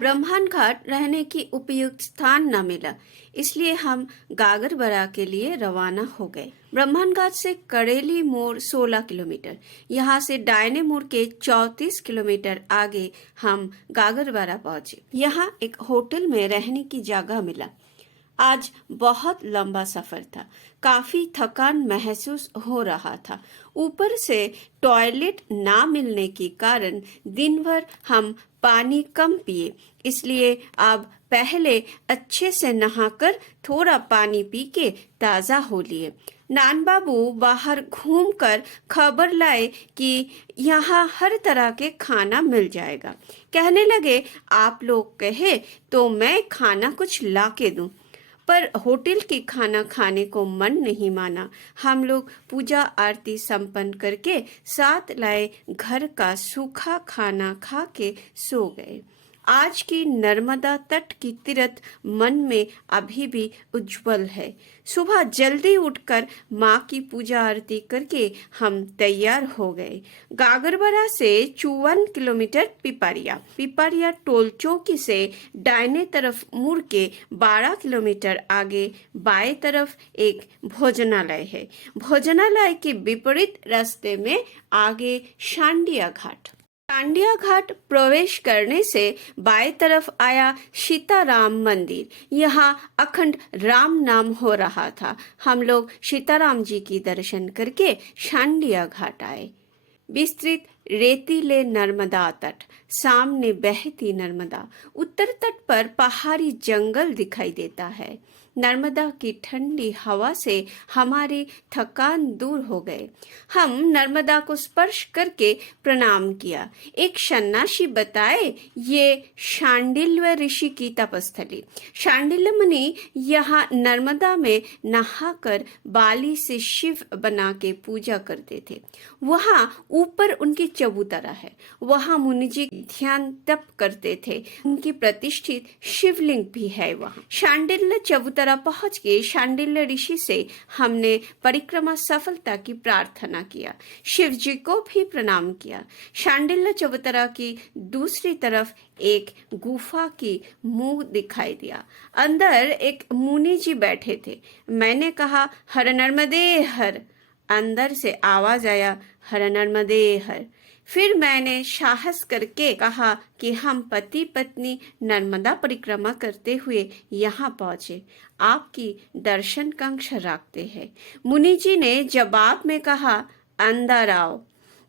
ब्रह्मन घाट रहने की उपयुक्त स्थान न मिला, इसलिए हम गागरबरा के लिए रवाना हो गए। ब्रह्मन घाट से करेली मोड़ 16 किलोमीटर, यहाँ से डायने मोड़ के 34 किलोमीटर आगे हम गागरबरा पहुंचे। यहाँ एक होटल में रहने की जगह मिला। आज बहुत लंबा सफर था, काफी थकान महसूस हो रहा था। ऊपर से टॉयलेट ना मिलने के कारण दिन भर हम पानी कम पिए, इसलिए अब पहले अच्छे से नहाकर थोड़ा पानी पी के ताजा हो लिए। नान बाबू बाहर घूमकर खबर लाए कि यहाँ हर तरह के खाना मिल जाएगा। कहने लगे, आप लोग कहे तो मैं खाना कुछ ला के दूं, पर होटल के खाना खाने को मन नहीं माना। हम लोग पूजा आरती संपन्न करके साथ लाए घर का सूखा खाना खा के सो गए। आज की नर्मदा तट की तीरथ मन में अभी भी उज्जवल है। सुबह जल्दी उठकर माँ की पूजा आरती करके हम तैयार हो गए। गागरबरा से 54 किलोमीटर पिपरिया टोल चौकी से दाहिने तरफ मुड़ के 12 किलोमीटर आगे बाएं तरफ एक भोजनालय है। भोजनालय के विपरीत रास्ते में आगे शांडिया घाट प्रवेश करने से बाएं तरफ आया सीताराम मंदिर। यहाँ अखंड राम नाम हो रहा था। हम लोग सीताराम जी की दर्शन करके शांडिया घाट आए। विस्तृत रेतीले नर्मदा तट, सामने बहती नर्मदा। उत्तर तट पर पहाड़ी जंगल दिखाई देता है। नर्मदा की ठंडी हवा से हमारी थकान दूर हो गए। हम नर्मदा को स्पर्श करके प्रणाम किया। एक सन्यासी बताए, ये शांडिल्य ऋषि की तपस्थली। शांडिल्य मुनि यहाँ नर्मदा में नहाकर बाली से शिव बना के पूजा करते थे। वहाँ ऊपर उनकी चबूतरा है, वहाँ मुनि जी ध्यान तप करते थे। उनकी प्रतिष्ठित शिवलिंग भी है वहाँ। शांडिल्य चबूतरा पहुंच के शांडिल्य ऋषि से हमने परिक्रमा सफलता की प्रार्थना किया। शिव जी को भी प्रणाम किया। शांडिल्य चबूतरा की दूसरी तरफ एक गुफा की मुंह दिखाई दिया। अंदर एक मुनि जी बैठे थे। मैंने कहा, हर नर्मदे हर। अंदर से आवाज आया, हर नर्मदे हर। फिर मैंने साहस करके कहा कि हम पति पत्नी नर्मदा परिक्रमा करते हुए यहाँ पहुँचे, आपकी दर्शन कांक्षा रखते हैं। मुनि जी ने जवाब में कहा, अंदर आओ।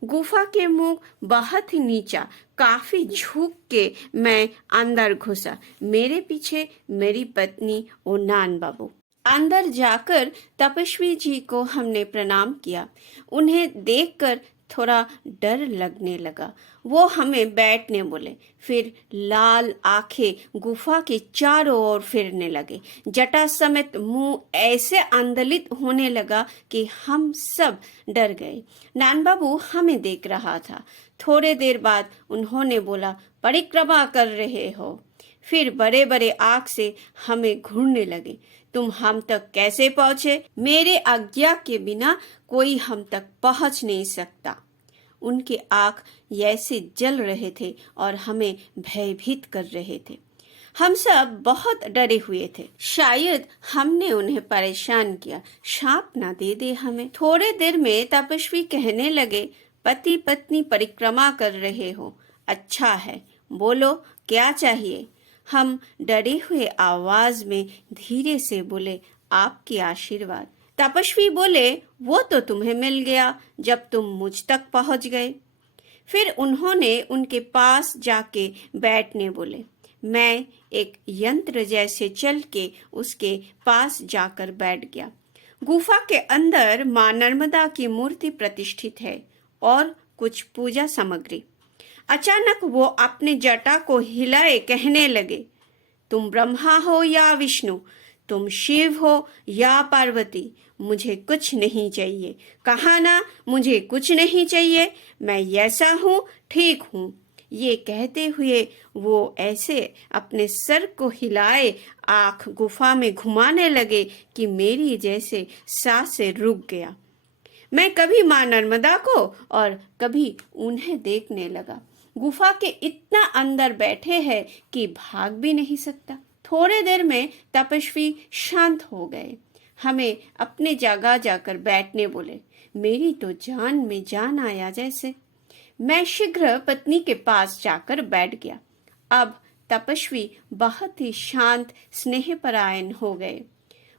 गुफा के मुंह बहुत ही नीचा, काफी झुक के मैं अंदर घुसा। मेरे पीछे मेरी पत्नी और नान बाबू। अंदर जाकर तपस्वी जी को हमने प्रणाम किया। उन्हें देखकर थोड़ा डर लगने लगा। वो हमें बैठने बोले। फिर लाल आंखें गुफा के चारों ओर फिरने लगे। जटा समेत मुंह ऐसे आंदोलित होने लगा कि हम सब डर गए। नान बाबू हमें देख रहा था। थोड़े देर बाद उन्होंने बोला, परिक्रमा कर रहे हो? फिर बड़े बड़े आंख से हमें घूरने लगे। तुम हम तक कैसे पहुंचे? मेरे आज्ञा के बिना कोई हम तक पहुंच नहीं सकता। उनके आंख ऐसे जल रहे थे और हमें भयभीत कर रहे थे। हम सब बहुत डरे हुए थे। शायद हमने उन्हें परेशान किया, शाप ना दे दे हमें। थोड़े देर में तपस्वी कहने लगे, पति पत्नी परिक्रमा कर रहे हो, अच्छा है, बोलो क्या चाहिए? हम डरे हुए आवाज में धीरे से बोले, आपकी आशीर्वाद। तपस्वी बोले, वो तो तुम्हें मिल गया जब तुम मुझ तक पहुंच गए। फिर उन्होंने उनके पास जाके बैठने बोले। मैं एक यंत्र जैसे चल के उसके पास जाकर बैठ गया। गुफा के अंदर मां नर्मदा की मूर्ति प्रतिष्ठित है और कुछ पूजा सामग्री। अचानक वो अपने जटा को हिलाए कहने लगे, तुम ब्रह्मा हो या विष्णु, तुम शिव हो या पार्वती, मुझे कुछ नहीं चाहिए। कहा ना, मुझे कुछ नहीं चाहिए, मैं ऐसा हूँ, ठीक हूँ। ये कहते हुए वो ऐसे अपने सर को हिलाए आंख गुफा में घुमाने लगे कि मेरी जैसे सांसें रुक गया। मैं कभी माँ नर्मदा को और कभी उन्हें देखने लगा। गुफा के इतना अंदर बैठे हैं कि भाग भी नहीं सकता। थोड़े देर में तपस्वी शांत हो गए, हमें अपने जगह जाकर बैठने बोले। मेरी तो जान में जान आया जैसे। मैं शीघ्र पत्नी के पास जाकर बैठ गया। अब तपस्वी बहुत ही शांत स्नेहपरायण हो गए।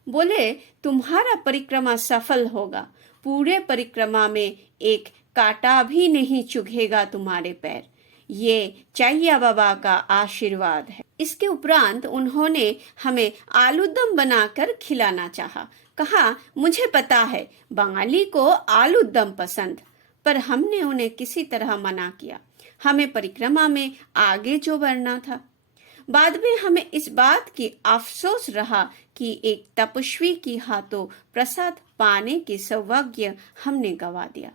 बोले, तुम्हारा परिक्रमा सफल होगा। पूरे परिक्रमा में एक कांटा भी नहीं चुभेगा तुम्हारे पैर। ये चैया बाबा का आशीर्वाद है। इसके उपरांत उन्होंने हमें आलूदम बनाकर खिलाना चाहा। कहा, मुझे पता है बंगाली को आलूदम पसंद, पर हमने उन्हें किसी तरह मना किया। हमें परिक्रमा में आगे जो बढ़ना था। बाद में हमें इस बात की अफसोस रहा कि एक तपस्वी की हाथों प्रसाद पाने की सौभाग्य हमने गवा दिया।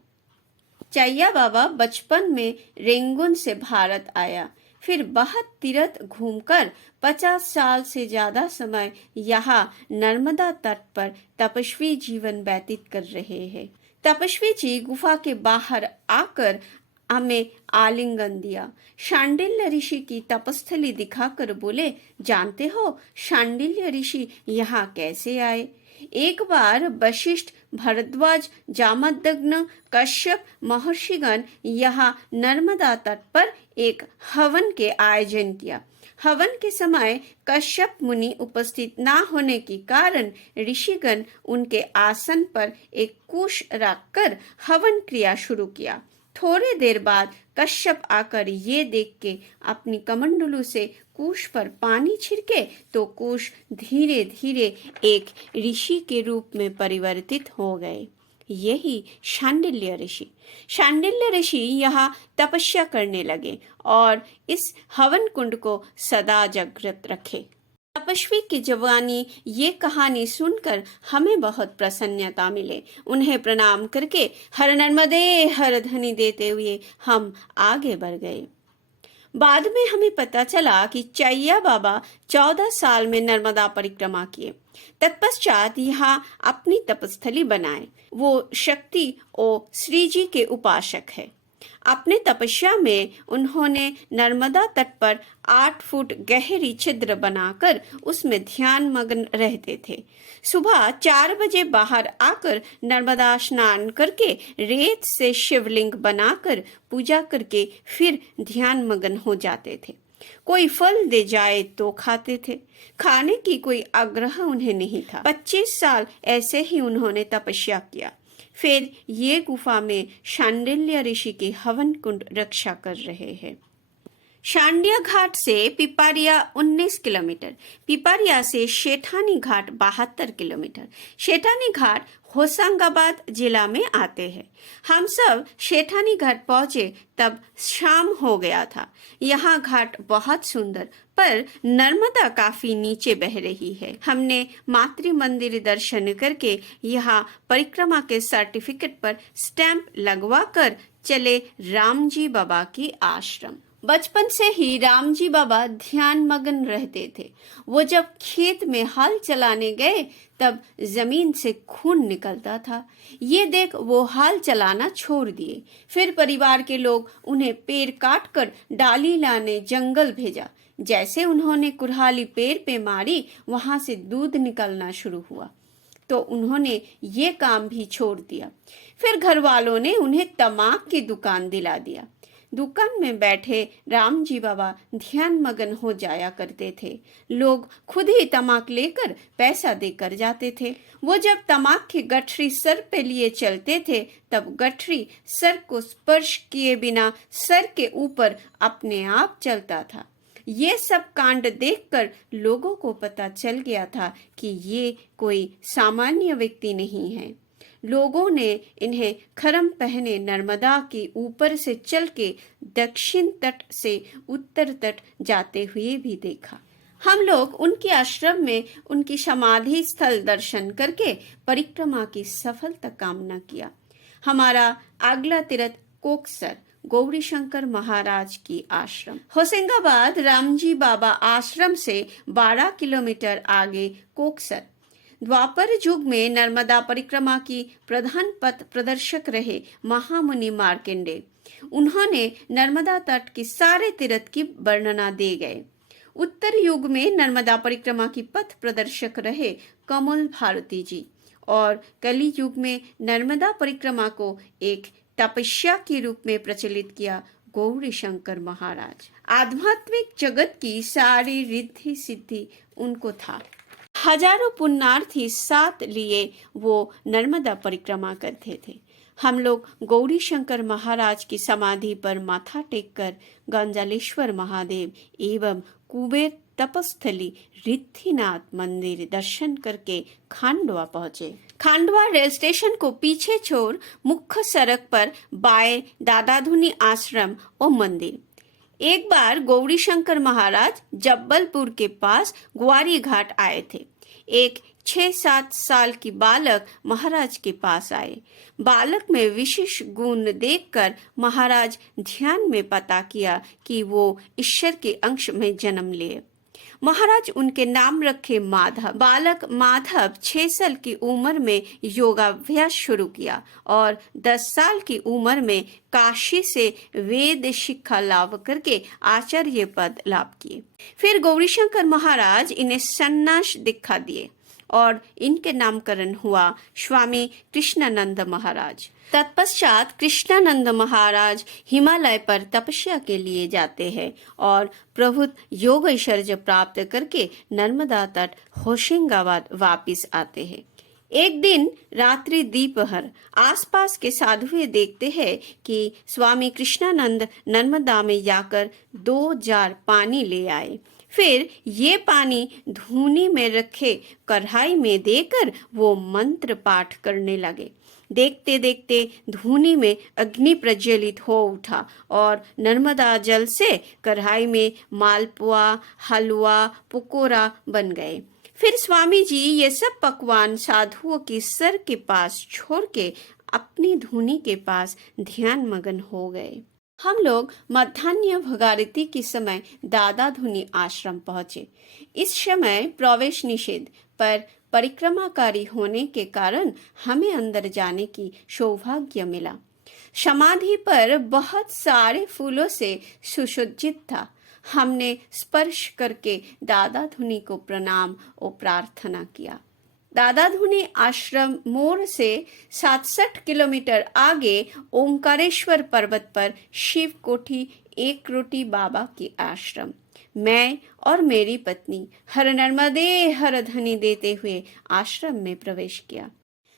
चैया बाबा बचपन में रेंगुन से भारत आया, फिर बहुत तीर्थ घूमकर 50 साल से ज्यादा समय यहाँ नर्मदा तट पर तपस्वी जीवन व्यतीत कर रहे हैं। तपस्वी जी गुफा के बाहर आकर हमें आलिंगन दिया। शांडिल्य ऋषि की तपस्थली दिखाकर बोले, जानते हो शांडिल्य ऋषि यहाँ कैसे आए? एक बार वशिष्ठ, भरद्वाज, जामदग्न, कश्यप महर्षिगण यहाँ नर्मदा तट पर एक हवन के आयोजन किया। हवन के समय कश्यप मुनि उपस्थित ना होने के कारण ऋषिगण उनके आसन पर एक कुश रखकर हवन क्रिया शुरू किया। थोड़ी देर बाद कश्यप आकर ये देख के अपनी कमंडलू से कुश पर पानी छिड़के तो कुश धीरे धीरे एक ऋषि के रूप में परिवर्तित हो गए। यही शांडिल्य ऋषि। शांडिल्य ऋषि यहाँ तपस्या करने लगे और इस हवन कुंड को सदा जागृत रखे। तपस्वी की जवानी ये कहानी सुनकर हमें बहुत प्रसन्नता मिले। उन्हें प्रणाम करके हर नर्मदे हर ध्वनि देते हुए हम आगे बढ़ गए। बाद में हमें पता चला कि चैया बाबा 14 साल में नर्मदा परिक्रमा किए। तत्पश्चात यहाँ अपनी तपस्थली बनाए। वो शक्ति और श्री जी के उपासक है। अपने तपस्या में उन्होंने नर्मदा तट पर 8 फुट गहरी छिद्र बनाकर उसमें ध्यान मग्न रहते थे। सुबह 4 बजे बाहर आकर नर्मदा स्नान करके रेत से शिवलिंग बनाकर पूजा करके फिर ध्यान मग्न हो जाते थे। कोई फल दे जाए तो खाते थे। खाने की कोई आग्रह उन्हें नहीं था। 25 साल ऐसे ही उन्होंने तपस्या किया। फिर ये गुफा में शांडिल्य ऋषि के हवन कुंड रक्षा कर रहे हैं। शांडिया घाट से पिपारिया 19 किलोमीटर, पिपारिया से शेठानी घाट 72 किलोमीटर। शेठानी घाट होशंगाबाद जिला में आते हैं। हम सब शेठानी घाट पहुंचे तब शाम हो गया था। यहाँ घाट बहुत सुंदर, पर नर्मदा काफी नीचे बह रही है। हमने मातृ मंदिर दर्शन करके यहाँ परिक्रमा के सर्टिफिकेट पर स्टैंप लगवाकर चले रामजी बाबा की आश्रम। बचपन से ही रामजी बाबा ध्यान मग्न रहते थे। वो जब खेत में हल चलाने गए तब जमीन से खून निकलता था। ये देख वो हल चलाना छोड़ दिए। फिर परिवार के लोग उन्हें पेड़ काट कर डाली लाने जंगल भेजा। जैसे उन्होंने कुल्हाड़ी पेड़ पे मारी, वहां से दूध निकलना शुरू हुआ तो उन्होंने ये काम भी छोड़ दिया। फिर घर वालों ने उन्हें तमाक की दुकान दिला दिया। दुकान में बैठे रामजी बाबा ध्यान मग्न हो जाया करते थे। लोग खुद ही तमाक लेकर पैसा देकर जाते थे। वो जब तमाक की गठरी सर पे लिए चलते थे तब गठरी सर को स्पर्श किए बिना सर के ऊपर अपने आप चलता था। ये सब कांड देखकर लोगों को पता चल गया था कि ये कोई सामान्य व्यक्ति नहीं है। लोगों ने इन्हें खरम पहने नर्मदा के ऊपर से चल के दक्षिण तट से उत्तर तट जाते हुए भी देखा। हम लोग उनके आश्रम में उनकी समाधि स्थल दर्शन करके परिक्रमा की सफलता कामना किया। हमारा अगला तीर्थ कोकसर गौरी शंकर महाराज की आश्रम। होशंगाबाद रामजी बाबा आश्रम से 12 किलोमीटर आगे कोकसर। द्वापर युग में नर्मदा परिक्रमा की प्रधान पथ प्रदर्शक रहे महामुनि मार्कंडेय। उन्होंने नर्मदा तट की सारे तीर्थ की वर्णना दे गए। उत्तर युग में नर्मदा परिक्रमा की पथ प्रदर्शक रहे कमल भारती जी और कली युग में नर्मदा परिक्रमा को एक तपस्या के रूप में प्रचलित किया गौरी शंकर महाराज। आध्यात्मिक जगत की सारी रिद्धि सिद्धि उनको था। हजारों पुण्यार्थी साथ लिए वो नर्मदा परिक्रमा करते थे। हम लोग गौरी शंकर महाराज की समाधि पर माथा टेककर गंजालेश्वर महादेव एवं कुबेर तपस्थली रिद्धिनाथ मंदिर दर्शन करके खांडवा पहुंचे। खांडवा रेल स्टेशन को पीछे छोड़ मुख्य सड़क पर बाएं दादाधुनी आश्रम और मंदिर। एक बार गौरी शंकर महाराज जब्बलपुर के पास ग्वारी घाट आए थे। एक 6-7 साल की बालक महाराज के पास आए। बालक में विशेष गुण देखकर महाराज ध्यान में पता किया कि वो ईश्वर के अंश में जन्म लिए। महाराज उनके नाम रखे माधव। बालक माधव 6 साल की उम्र में योगाभ्यास शुरू किया और 10 साल की उम्र में काशी से वेद शिक्षा लाभ करके आचार्य पद लाभ किए। फिर गौरीशंकर महाराज इन्हें सन्यास दीक्षा दिए और इनके नामकरण हुआ स्वामी कृष्णानंद महाराज। तत्पश्चात कृष्णानंद महाराज हिमालय पर तपस्या के लिए जाते हैं और प्रभुत योग ऐश्वर्य प्राप्त करके नर्मदा तट होशंगाबाद वापिस आते हैं। एक दिन रात्रि दोपहर आसपास के साधुएं देखते हैं कि स्वामी कृष्णानंद नर्मदा में जाकर 2 जार पानी ले आए। फिर ये पानी धूनी में रखे कढ़ाई में देकर वो मंत्र पाठ करने लगे। देखते देखते धूनी में अग्नि प्रज्वलित हो उठा और नर्मदा जल से कढ़ाई में मालपुआ, हलवा, पकोड़ा बन गए। फिर स्वामी जी ये सब पकवान साधुओं के सर के पास छोड़ के अपनी धूनी के पास ध्यान मगन हो गए। हम लोग मध्यान्ह भगारती के समय दादा धुनी आश्रम पहुंचे। इस समय प्रवेश निषेध पर परिक्रमाकारी होने के कारण हमें अंदर जाने की सौभाग्य मिला। समाधि पर बहुत सारे फूलों से सुसज्जित था। हमने स्पर्श करके दादा धुनी को प्रणाम और प्रार्थना किया। दादा धुनी आश्रम मोड़ से 67 किलोमीटर आगे ओंकारेश्वर पर्वत पर शिव कोठी एक रोटी बाबा की आश्रम। मैं और मेरी पत्नी हर नर्मदे हर धनी देते हुए आश्रम में प्रवेश किया।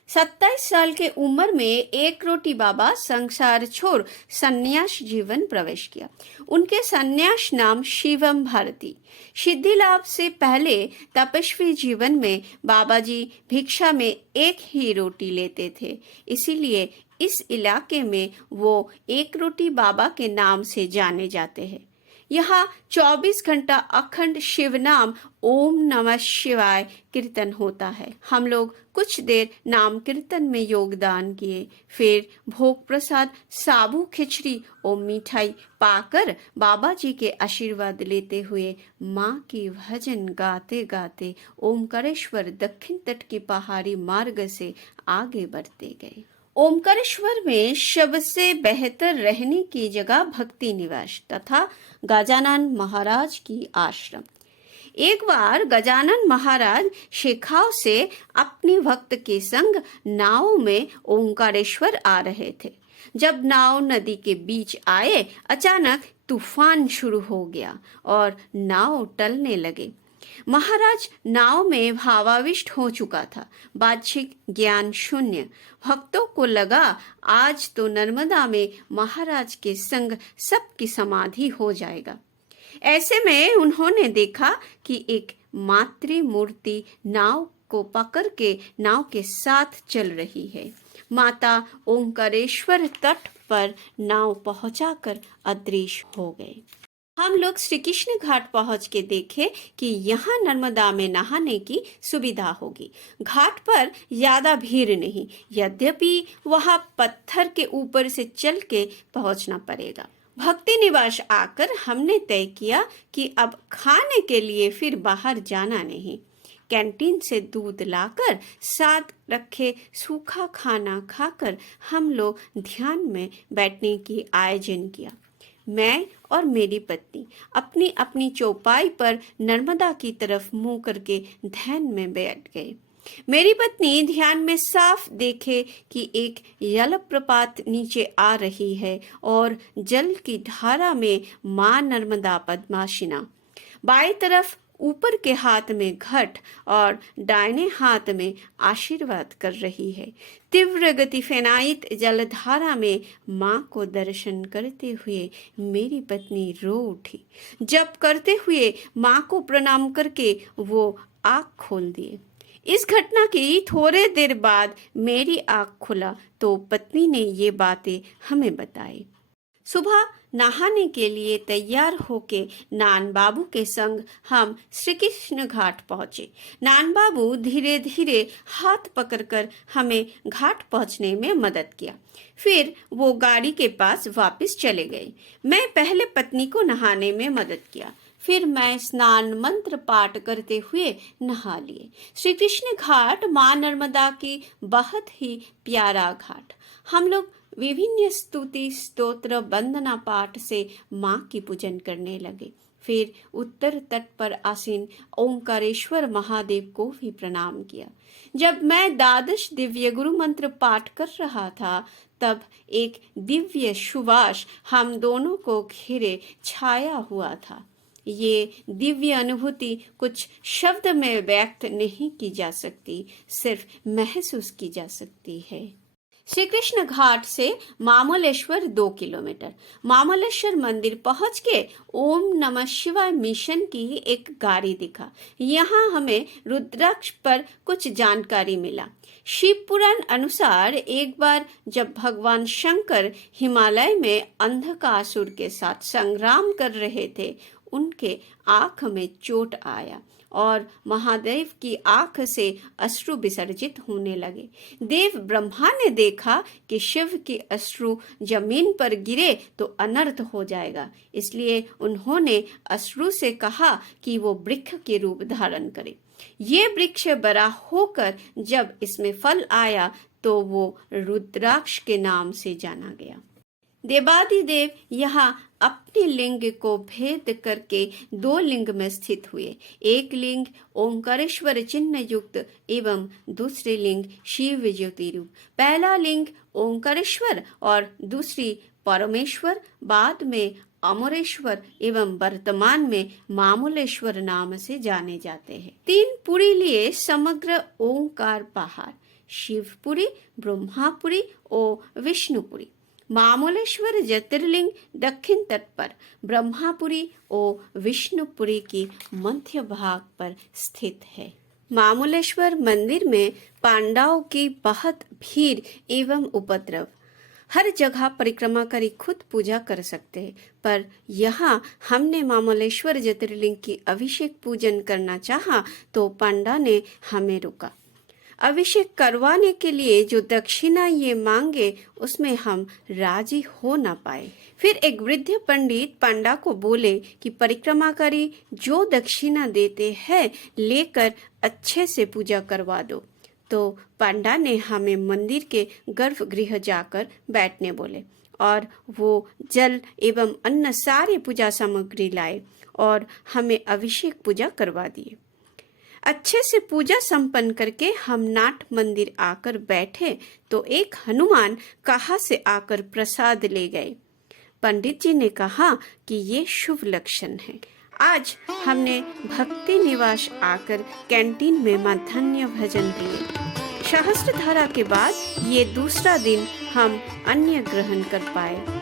27 साल के उम्र में एक रोटी बाबा संसार छोड़ संन्यास जीवन प्रवेश किया। उनके संन्यास नाम शिवम भारती। सिद्धि लाभ से पहले तपस्वी जीवन में बाबा जी भिक्षा में एक ही रोटी लेते थे, इसीलिए इस इलाके में वो एक रोटी बाबा के नाम से जाने जाते हैं। यहाँ 24 घंटा अखंड शिव नाम ओम नमः शिवाय कीर्तन होता है। हम लोग कुछ देर नाम कीर्तन में योगदान किए, फिर भोग प्रसाद साबू खिचड़ी और मिठाई पाकर बाबा जी के आशीर्वाद लेते हुए माँ की भजन गाते गाते ओमकारेश्वर दक्षिण तट की पहाड़ी मार्ग से आगे बढ़ते गए। ओमकारेश्वर में सबसे बेहतर रहने की जगह भक्ति निवास तथा गजानन महाराज की आश्रम। एक बार गजानन महाराज शेखाव से अपनी भक्त के संग नाव में ओंकारेश्वर आ रहे थे। जब नाव नदी के बीच आए, अचानक तूफान शुरू हो गया और नाव टलने लगे। महाराज नाव में भावाविष्ट हो चुका था। बाह्यिक ज्ञान शून्य। भक्तों को लगा आज तो नर्मदा में महाराज के संग सबकी समाधि हो जाएगा। ऐसे में उन्होंने देखा कि एक मातृ मूर्ति नाव को पकड़ के नाव के साथ चल रही है। माता ओंकारेश्वर तट पर नाव पहुंचाकर अदृश्य हो गए। हम लोग श्री कृष्ण घाट पहुंच के देखे कि यहाँ नर्मदा में नहाने की सुविधा होगी। घाट पर ज्यादा भीड़ नहीं, यद्यपि वहाँ पत्थर के ऊपर से चल के पहुंचना पड़ेगा। भक्ति निवास आकर हमने तय किया कि अब खाने के लिए फिर बाहर जाना नहीं, कैंटीन से दूध लाकर साथ रखे सूखा खाना खाकर हम लोग ध्यान में बैठने की आयोजन किया। मैं और मेरी पत्नी अपनी अपनी चौपाई पर नर्मदा की तरफ मुंह करके ध्यान में बैठ गए। मेरी पत्नी ध्यान में साफ देखे कि एक जलप्रपात नीचे आ रही है और जल की धारा में मां नर्मदा पद्माशिना, बाईं तरफ ऊपर के हाथ में घट और दाहिने हाथ में आशीर्वाद कर रही है। तीव्र गति फेनायित जलधारा में मां को दर्शन करते हुए मेरी पत्नी रो उठी। जब करते हुए मां को प्रणाम करके वो आँख खोल दिए। इस घटना की थोड़े देर बाद मेरी आँख खुला तो पत्नी ने ये बातें हमें बताई। सुबह नहाने के लिए तैयार होके नान बाबू के संग हम श्री कृष्ण घाट पहुंचे। नान बाबू धीरे धीरे हाथ पकड़कर हमें घाट पहुंचने में मदद किया। फिर वो गाड़ी के पास वापस चले गए। मैं पहले पत्नी को नहाने में मदद किया, फिर मैं स्नान मंत्र पाठ करते हुए नहा लिए। श्री कृष्ण घाट मां नर्मदा की बहुत ही प्यारा घाट। हम लोग विभिन्न स्तुति स्तोत्र वंदना पाठ से मां की पूजन करने लगे। फिर उत्तर तट पर आसीन ओंकारेश्वर महादेव को भी प्रणाम किया। जब मैं द्वादश दिव्य गुरु मंत्र पाठ कर रहा था तब एक दिव्य सुवास हम दोनों को घेरे छाया हुआ था। ये दिव्य अनुभूति कुछ शब्द में व्यक्त नहीं की जा सकती, सिर्फ महसूस की जा सकती है। श्री कृष्ण घाट से मामलेश्वर 2 किलोमीटर। मामलेश्वर मंदिर पहुंच के ओम नमः शिवाय मिशन की एक गाड़ी दिखा। यहाँ हमें रुद्राक्ष पर कुछ जानकारी मिला। शिव पुराण अनुसार एक बार जब भगवान शंकर हिमालय में अंधकासुर के साथ संग्राम कर रहे थे, उनके आंख में चोट आया और महादेव की आंख से अश्रु विसर्जित होने लगे। देव ब्रह्मा ने देखा कि शिव के अश्रु जमीन पर गिरे तो अनर्थ हो जाएगा, इसलिए उन्होंने अश्रु से कहा कि वो वृक्ष के रूप धारण करे। ये वृक्ष बड़ा होकर जब इसमें फल आया तो वो रुद्राक्ष के नाम से जाना गया। देवादिदेव यहाँ अपने लिंग को भेद करके 2 लिंग में स्थित हुए। एक लिंग ओंकारेश्वर चिन्ह युक्त एवं दूसरे लिंग शिव ज्योति रूप। पहला लिंग ओंकारेश्वर और दूसरी परमेश्वर, बाद में अमरेश्वर एवं वर्तमान में मामलेश्वर नाम से जाने जाते हैं। 3 पुरी लिए समग्र ओंकार पहाड़, शिवपुरी, ब्रह्मापुरी और विष्णुपुरी। मामलेश्वर ज्योतिर्लिंग दक्षिण तट पर, ब्रह्मापुरी और विष्णुपुरी की मध्य भाग पर स्थित है। मामलेश्वर मंदिर में पांडाओं की बहुत भीड़ एवं उपद्रव। हर जगह परिक्रमा करी खुद पूजा कर सकते हैं, पर यहाँ हमने मामलेश्वर ज्योतिर्लिंग की अभिषेक पूजन करना चाहा तो पांडा ने हमें रोका। अभिषेक करवाने के लिए जो दक्षिणा ये मांगे उसमें हम राजी हो ना पाए। फिर एक वृद्ध पंडित पांडा को बोले कि परिक्रमाकारी जो दक्षिणा देते हैं लेकर अच्छे से पूजा करवा दो। तो पांडा ने हमें मंदिर के गर्भगृह जाकर बैठने बोले और वो जल एवं अन्य सारे पूजा सामग्री लाए और हमें अभिषेक पूजा करवा दिए। अच्छे से पूजा संपन्न करके हम नाट मंदिर आकर बैठे तो एक हनुमान कहाँ से आकर प्रसाद ले गए। पंडित जी ने कहा कि ये शुभ लक्षण है। आज हमने भक्ति निवास आकर कैंटीन में माध्यान्ह भजन किए। सहस्त्रधारा के बाद ये दूसरा दिन हम अन्य ग्रहण कर पाए।